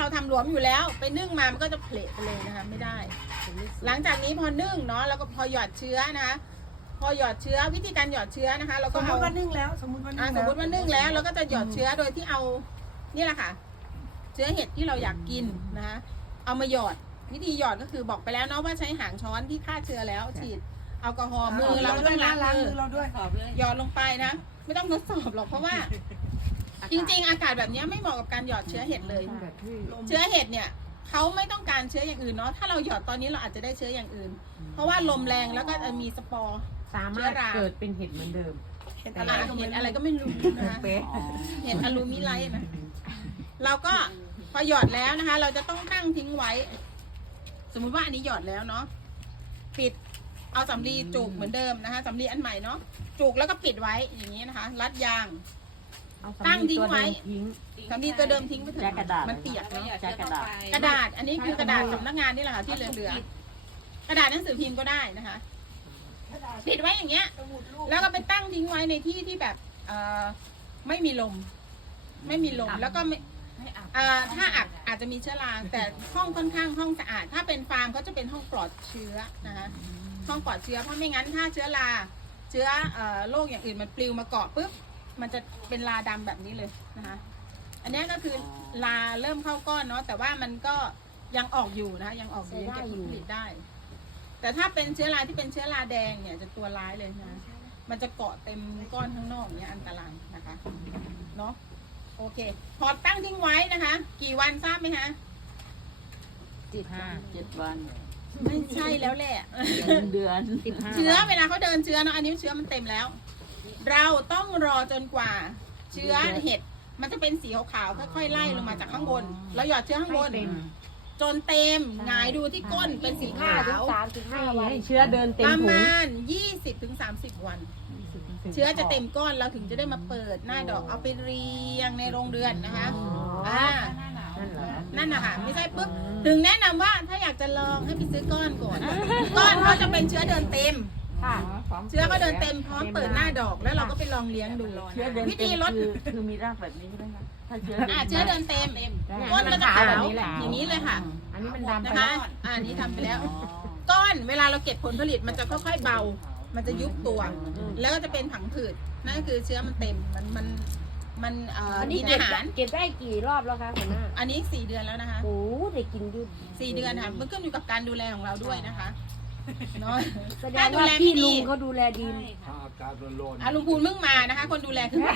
เราทำหลวมอยู่แล้วไปนึ่งมามันก็จะเพลทไปเลยนะคะไม่ได้ หลังจากนี้พอนึ่งเนาะแล้วก็พอหยอดเชื้อนะคะพอหยอดเชื้อวิธีการหยอดเชื้อนะคะเราก็เอาสมมติว่านึ่งแล้วเราก็จะหยอดเชื้อโดยที่เอานี่แหละค่ะเชื้อเห็ดที่เราอยากกินนะคะเอามาหยอดวิธีหยอดก็คือบอกไปแล้วเนาะว่าใช้หางช้อนที่ฆ่าเชื้อแล้วฉีดแอลกอฮอล์มือเราก็ต้องล้างมือเราด้วยหยอดลงไปนะไม่ต้องทดสอบหรอกเพราะว่าจริงๆอากาศแบบนี้ไม่เหมาะกับการหยอดเชื้อเห็ดเลยเชื้อเห็ดเนี่ยเขาไม่ต้องการเชื้ออย่างอื่นเนาะถ้าเราหยอดตอนนี้เราอาจจะได้เชื้ออย่างอื่นเพราะว่าลมแรงแล้วก็จะมีสปอร์สามารถเกิดเป็นเห็ดเหมือนเดิมเห็ดอะไรก็ไม่รู้นะคะเห็ดอลูมิไลท์นะเราก็พอหยอดแล้วนะคะ เราจะต้องตั้งทิ้งไว้สมมุติว่าอันนี้หยอดแล้วเนาะปิดเอาสำลีจุกเหมือนเดิมนะคะสำลีอันใหม่เนาะจุกแล้วก็ปิดไว้อย่างนี้นะคะรัดยางตั้งทิ้งไว้สำลีตัวเดิมทิ้งไปเถอะมันเปียกเนาะกระดาษอันนี้คือกระดาษสำนักงานนี่แหละค่ะที่เหลือกระดาษหนังสือพิมพ์ก็ได้นะคะปิดไว้อย่างเงี้ยแล้วก็ไปตั้งทิ้งไว้ในที่ที่แบบไม่มีลมแล้วก็ไม่ถ้าอับอาจจะมีเชื้อราแต่ห้องค่อนข้างห้องสะอาดถ้าเป็นฟาร์มเขาจะเป็นห้องปลอดเชื้อนะคะห้องปลอดเชื้อเพราะไม่งั้นถ้าเชื้อราเชื้อโรคอย่างอื่นมันปลิวมาเกาะปุ๊บมันจะเป็นราดำแบบนี้เลยนะคะอันนี้ก็คือราเริ่มเข้าก้อนเนาะแต่ว่ามันก็ยังออกอยู่นะยังออกอยู่เก็บผลผลิตได้แต่ถ้าเป็นเชื้อราที่เป็นเชื้อราแดงเนี่ยจะตัวร้ายเลยนะมันจะเกาะเต็มก้อนข้างนอกเนี่ยอันตรายนะคะเนาะโอเคพอตั้งทิ้งไว้นะคะกี่วันทราบไหมคะ 7 วันไม่ใช่แล้วแหละเดือนเชื้อเวลาเขาเดินเชื้อเนาะอันนี้เชื้อมันเต็มแล้ว เราต้องรอจนกว่าเชื้อเห็ดมันจะเป็นสีขาวๆค่อยๆไล่ลงมาจากข้างบนเราหยอดเชื้อข้างบนจนเต็มหงายดูที่ก้นเป็นสีขาวให้เชื้อเดินเต็มประถุงมาณ20-30 วันเชื้อจะเต็มก้อนเราถึงจะได้มาเปิดหน้าดอกเอาไปเรียงในโรงเรือนนะคะนั่นนะคะไม่ใช่ปุ๊บถึงแนะนำว่าถ้าอยากจะลองให้ไปซื้อก้อนก่อนก้อนเขาจะเป็นเชื้อเดินเต็มเชื้อก็เดินเต็มพร้อมเปิดหน้าดอกแล้วเราก็ไปลองเลี้ยงดูวิธีลดคือมีรากแบบนี้ใช่ไหมคะถ้าเชื้อเดินเต็มก้นก็จะขาวอย่างนี้เลยค่ะอันนี้มันดำนะคะอันนี้ทำไปแล้วก้อนเวลาเราเก็บผลผลิตมันจะค่อยๆเบามันจะยุบตัวแล้วก็จะเป็นผังผืดนั่นคือเชื้อมันเต็มมันกินอาหารเก็บได้กี่รอบแล้วคะคุณแม่อันนี้4 เดือนแล้วนะคะโอ้ได้กินยุ่ 4 เดือนค่ะมันขึ้นอยู่กับการดูแลของเราด้วยนะคะเนาะถ้าดูแลพี่ลุงเขาดูแลดีถ้าอากาศร้อนลุงพูนเพิ่งมานะคะคนดูแลคือ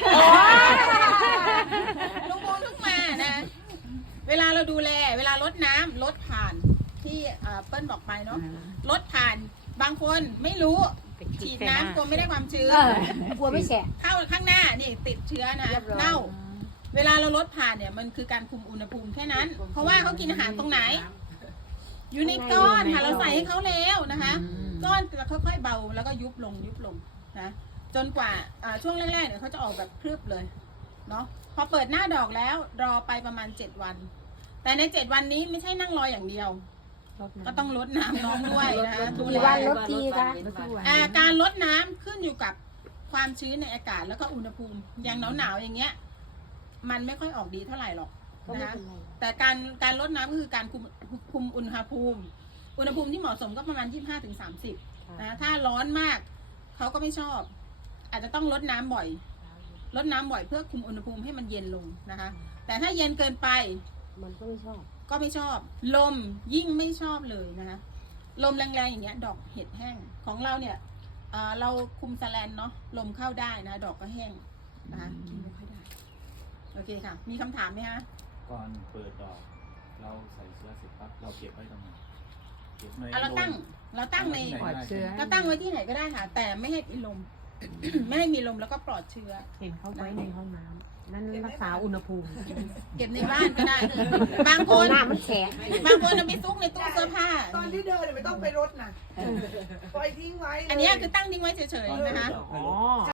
ลุงพูนเพิ่งมานะเวลาเราดูแลเวลารดน้ำรดผ่านที่เปิ้ลบอกไปเนาะรดผ่านบางคนไม่รู้ฉีดน้ำกลัวไม่ได้ความชื้นกลัวไม่แฉะเข้าข้างหน้านี่ติดเชื้อนะเน่าเวลาเราลดผ่านเนี่ยมันคือการคุมอุณหภูมิแค่นั้นเพราะว่าเขากินอาหารตรงไหนอยู่ในก้อนค่ะเราใส่ให้เขาแล้วนะคะก้อนจะค่อยๆเบาแล้วก็ยุบลงนะจนกว่าช่วงแรกๆเนี่ยเขาจะออกแบบพรึบเลยเนาะพอเปิดหน้าดอกแล้วรอไปประมาณ7 วันแต่ใน7 วันนี้ไม่ใช่นั่งรออย่างเดียวก็ต้องลดน้ำน้องด้วยนะคะกี่วันลดทีคะการลดน้ำขึ้นอยู่กับความชื้นในอากาศแล้วก็อุณหภูมิอย่างหนาวๆอย่างเงี้ยมันไม่ค่อยออกดีเท่าไหร่หรอกนะคะแต่การลดน้ำก็คือการคุมอุณหภูมิที่เหมาะสมก็ประมาณ25-30นะถ้าร้อนมากเขาก็ไม่ชอบอาจจะต้องลดน้ำบ่อยเพื่อคุมอุณหภูมิให้มันเย็นลงนะคะแต่ถ้าเย็นเกินไปมันก็ไม่ชอบลมยิ่งไม่ชอบเลยนะคะลมแรงๆอย่างเงี้ยดอกเห็ดแห้งของเราเนี่ยเราคุมแสแลนเนาะลมเข้าได้นะดอกก็แห้งนะคะไม่ค่อยได้โอเคค่ะมีคำถามไหมคะก่อนเปิดดอกเราใส่เชื้อเสร็จปั๊บเราเก็บไว้ตรงไหนเก็บในเราตั้งเราตั้งไว้ที่ไหนก็ได้ค่ะแต่ไม่ให้มีลม ไม่ให้มีลมแล้วก็ปลอดเชื้อเห็นเขาไว้ในห้องน้ำนั่นรักษาอุณหภูมิเก็บในบ้านก็ได้บางคนมันแฉะบางคนเอาไปซุกในตู้เสื้อผ้าตอนที่เดินไม่ต้องไปรดนะปล่อยทิ้งไว้อันนี้คือตั้งทิ้งไว้เฉยๆนะคะ